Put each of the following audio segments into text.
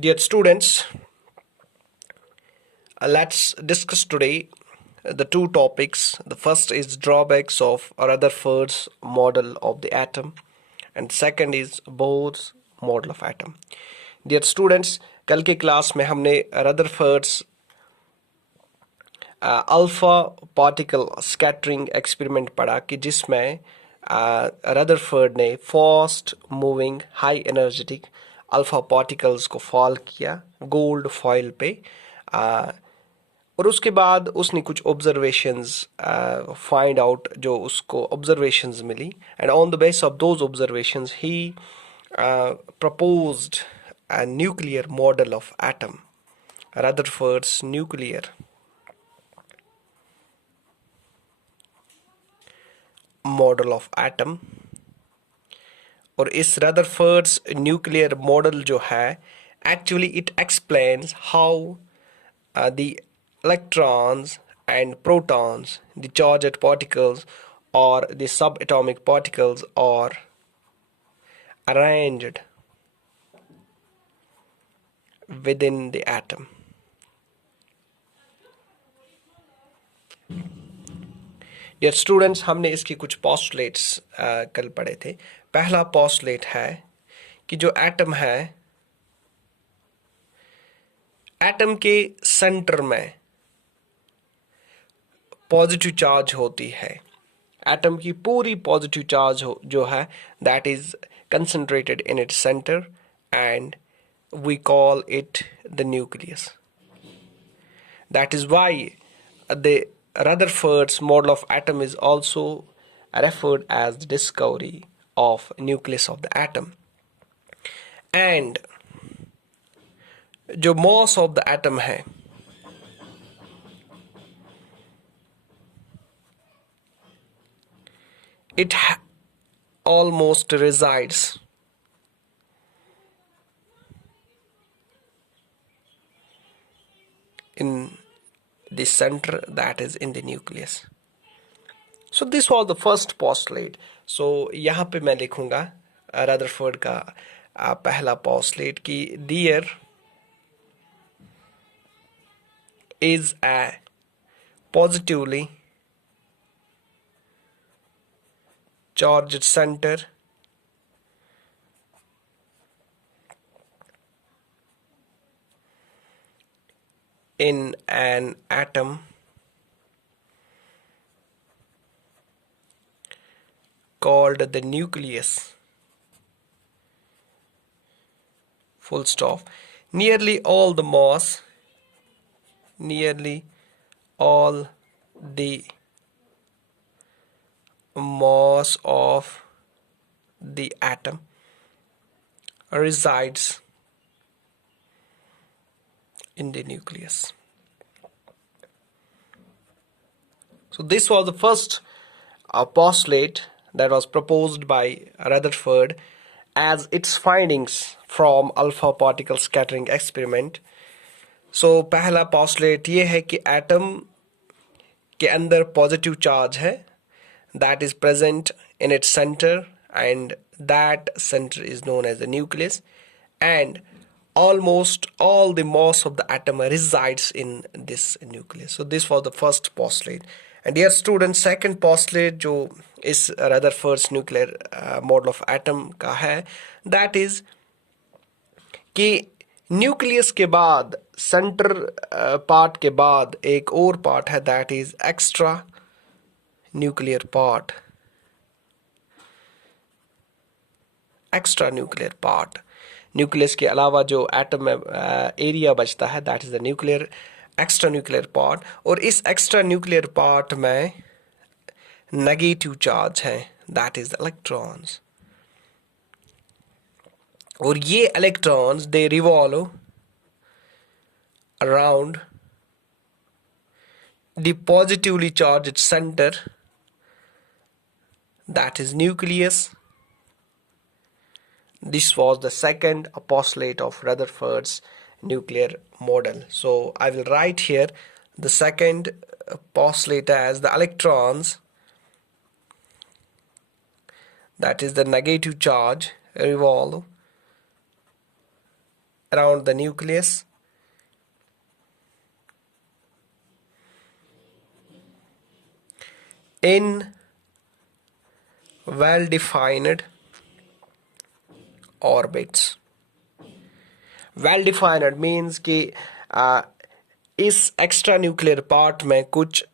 Dear students, let's discuss today the two topics. The first is drawbacks of Rutherford's model of the atom, and second is Bohr's model of atom. Dear students, कल के class में हमने रदरफर्ड्स alpha particle scattering experiment पढ़ा कि जिसमें Rutherford ने fast moving high energetic alpha particles को fall किया गोल्ड फॉइल पे, और उसके बाद उसने कुछ ऑब्जर्वेशंस फाइंड आउट जो उसको ऑब्जर्वेशंस मिली, and on the base of those observations he proposed a nuclear model of atom, Rutherford's nuclear model of atom. और इस रदरफर्ड्स न्यूक्लियर मॉडल जो है actually it explains how the electrons and protons, the charged particles और the subatomic particles are arranged within the atom. Dear students, हमने इसकी कुछ postulates कल पढ़े थे. पहला postulate है कि जो एटम है, एटम के सेंटर में पॉजिटिव चार्ज होती है. एटम की पूरी पॉजिटिव चार्ज जो है that is concentrated in its centre and we call it the nucleus. That is why the Rutherford's model of atom is also referred as the discovery of nucleus of the atom. And जो mass of the atom है, it almost resides in the center, that is in the nucleus. So this was the first postulate. So यहाँ पे मैं लिखूँगा Rutherford का पहला postulate कि there is a positively charged center in an atom called the nucleus, full stop. Nearly all the mass of the atom resides in the nucleus. So this was the first postulate that was proposed by Rutherford as its findings from alpha particle scattering experiment. So पहला postulate ये है कि atom के अंदर positive charge है that is present in its center, and that center is known as the nucleus, and almost all the mass of the atom resides in this nucleus. So this was the first postulate. And dear students, second postulate जो इस Rutherford's nuclear model of atom का है, that is कि nucleus के बाद centre part के बाद एक और पार्ट है that is extra nuclear part. extra nuclear part. Nucleus के अलावा जो एटम में एरिया बचता है that is the nuclear extra nuclear part, और इस एक्स्ट्रा न्यूक्लियर पार्ट में नेगेटिव चार्ज है दैट इज द इलेक्ट्रॉन्स, और ये electrons they revolve around the positively charged centre that is nucleus. This was the second postulate of Rutherford's nuclear model. So I will write here the second postulate as the electrons, that is the negative charge, revolve around the nucleus. In well-defined orbits. Well-defined means कि इस extra nuclear part में कुछ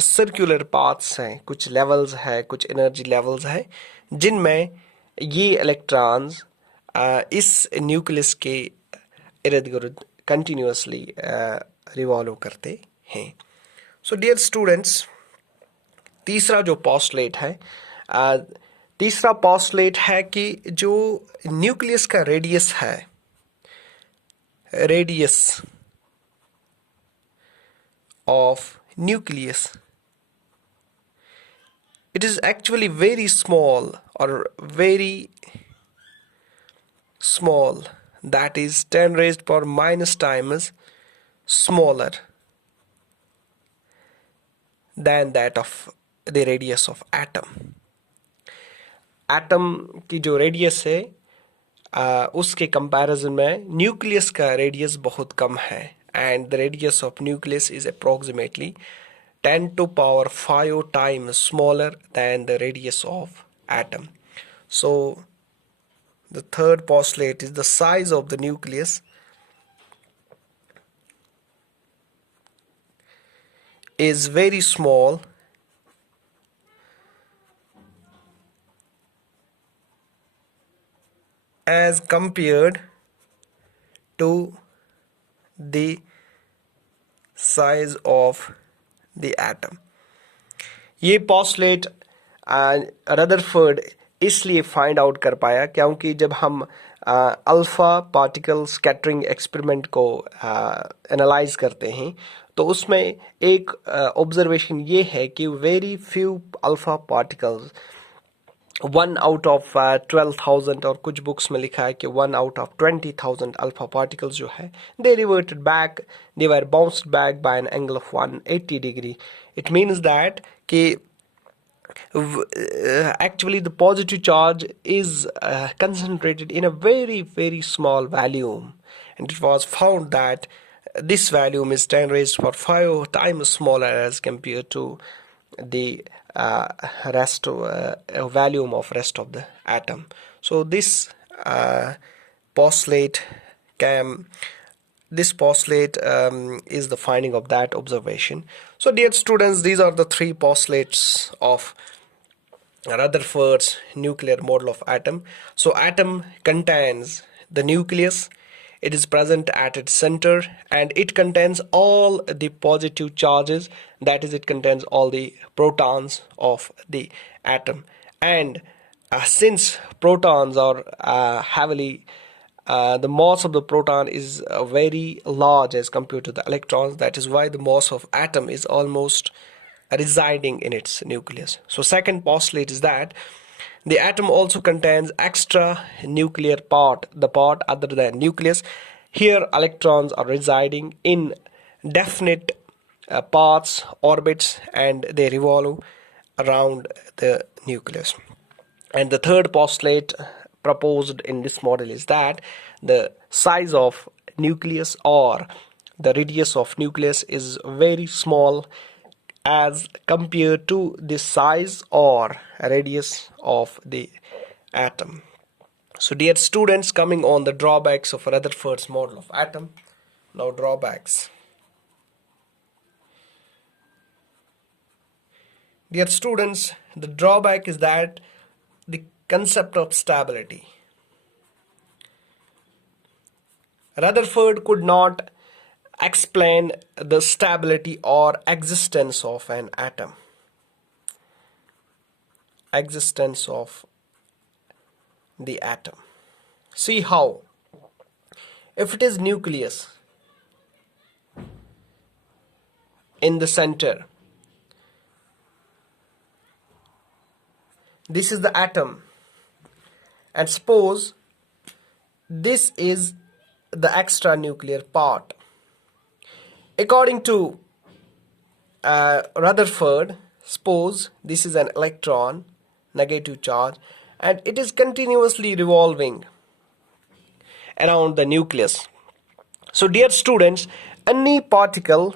circular paths हैं, कुछ levels हैं, कुछ energy levels हैं जिनमें ये इलेक्ट्रॉन्स इस न्यूक्लियस के इर्द गिर्द कंटिन्यूसली रिवॉल्व करते हैं. सो डियर स्टूडेंट्स, तीसरा जो पोस्टुलेट है, तीसरा पोस्टुलेट है कि जो न्यूक्लियस का रेडियस है, radius of nucleus, it is actually very small or very small, that is 10 raised power minus times smaller than that of the radius of atom. Atom की जो रेडियस है उसके कंपैरिजन में न्यूक्लियस का radius बहुत कम है, and the radius of nucleus is approximately 10 to power 5 times smaller than the radius of atom. So the third postulate is the size of the nucleus is very small as compared to the size of the atom. ये postulate Rutherford इसलिए find out कर पाया क्योंकि जब हम alpha particle scattering experiment को analyse करते हैं तो उसमें एक ऑब्जर्वेशन ये है कि very few alpha particles, 1 out of 12,000, और कुछ बुक्स में लिखा है कि 1 out of 20,000 अल्फा पार्टिकल्स जो है they reverted back, they were bounced back by an angle of 180 degree. It means that कि actually the positive charge is concentrated in a very very small volume, and it was found that this volume is 10 raised to 5 times smaller as compared to the rest volume of rest of the atom. So this postulate is the finding of that observation. So dear students, these are the three postulates of Rutherford's nuclear model of atom. So atom contains the nucleus, it is present at its center, and it contains all the positive charges, that is, it contains all the protons of the atom. And since protons are heavily the mass of the proton is very large as compared to the electrons, that is why the mass of atom is almost residing in its nucleus. So second postulate is that the atom also contains extra nuclear part, the part other than nucleus. Here electrons are residing in definite paths, orbits, and they revolve around the nucleus. And the third postulate proposed in this model is that the size of nucleus or the radius of nucleus is very small as compared to the size or radius of the atom. So dear students, coming on the drawbacks of Rutherford's model of atom. Now drawbacks. Dear students, the drawback is that the concept of stability. Rutherford could not explain the stability or existence of an atom. Existence of the atom. See how? If it is nucleus in the center, this is the atom, and suppose this is the extra nuclear part. According to Rutherford, suppose this is an electron, negative charge, and it is continuously revolving. around the nucleus. So dear students, any particle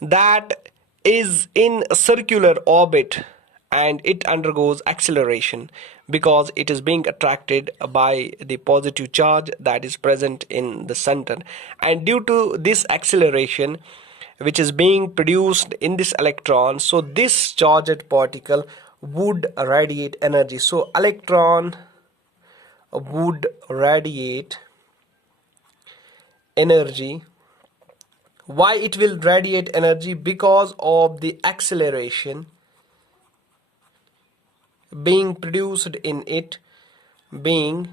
that is in a circular orbit and it undergoes acceleration because it is being attracted by the positive charge that is present in the center, and due to this acceleration which is being produced in this electron, so this charged particle would radiate energy. So electron would radiate energy. Why it will radiate energy? Because of the acceleration being produced in it, in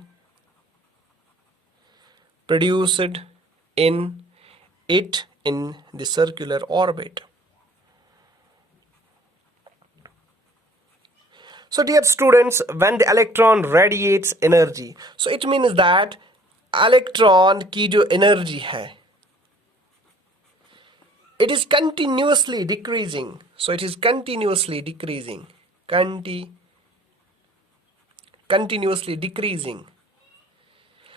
the circular orbit. So dear students, when the electron radiates energy, so it means that electron की जो energy है, it is continuously decreasing. So it is continuously decreasing. Continuously decreasing.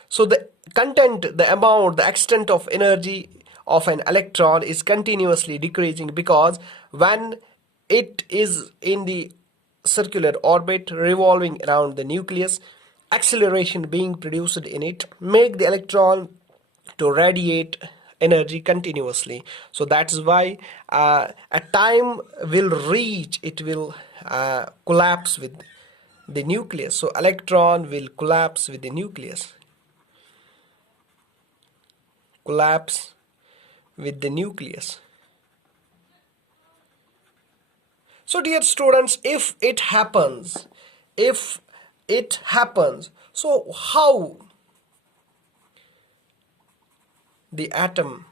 So the content, the amount, the extent of energy of an electron is continuously decreasing, because when it is in the circular orbit revolving around the nucleus, acceleration being produced in it make the electron to radiate energy continuously. So that is why a time will reach, it will collapse with the nucleus. So electron will collapse with the nucleus. Collapse with the nucleus. So dear students, if it happens, so how the atom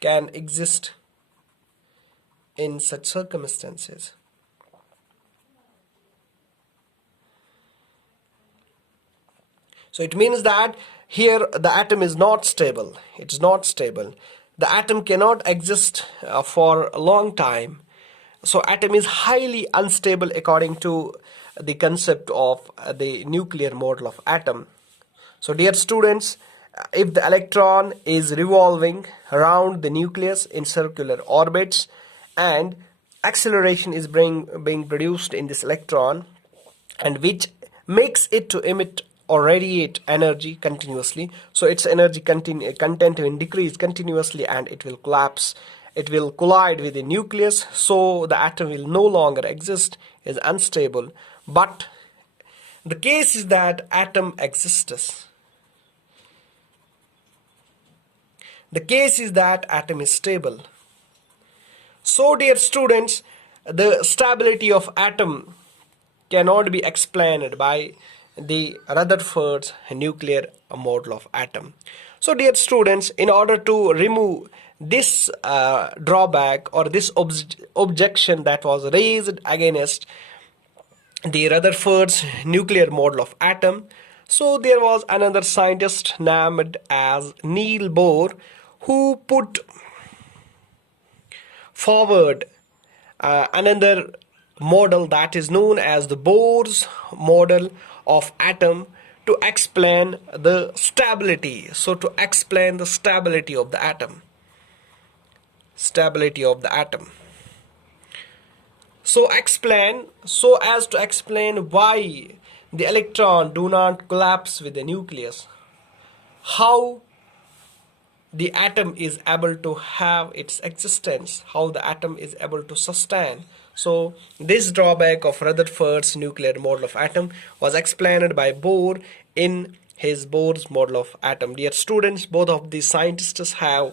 can exist in such circumstances? So it means that here the atom is not stable. It's not stable. The atom cannot exist for a long time. So atom is highly unstable according to the concept of the nuclear model of atom. So dear students, if the electron is revolving around the nucleus in circular orbits and acceleration is being produced in this electron, and which makes it to emit or radiate energy continuously, so its energy content will decrease continuously and it will collapse. It will collide with the nucleus, so the atom will no longer exist, is unstable. But the case is that atom exists. The case is that atom is stable. So dear students, the stability of atom cannot be explained by the Rutherford's nuclear model of atom. So dear students, in order to remove this drawback or this objection that was raised against the Rutherford's nuclear model of atom, so there was another scientist named as Niels Bohr who put forward another model that is known as the Bohr's model of atom to explain the stability. So to explain the stability of the atom. Stability of the atom. So as to explain why the electron do not collapse with the nucleus. How the atom is able to have its existence, how the atom is able to sustain. So this drawback of Rutherford's nuclear model of atom was explained by Bohr in his Bohr's model of atom. Dear students, both of these scientists have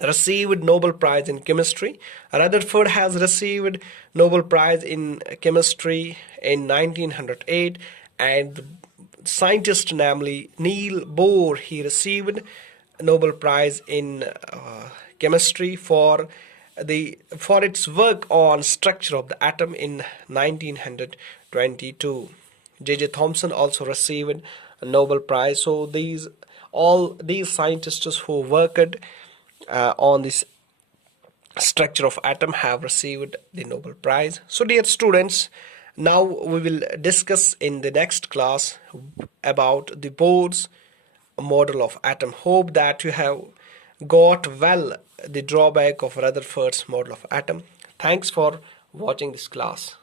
received Nobel Prize in chemistry. Rutherford has received Nobel Prize in chemistry in 1908, and the scientist namely Niels Bohr, he received Nobel Prize in chemistry for its work on structure of the atom in 1922. J.J. Thomson also received a Nobel Prize. So all these scientists who worked on this structure of atom have received the Nobel Prize. So dear students, Now we will discuss in the next class about the Bohr's model of atom. Hope that you have got well the drawback of Rutherford's model of atom. Thanks for watching this class.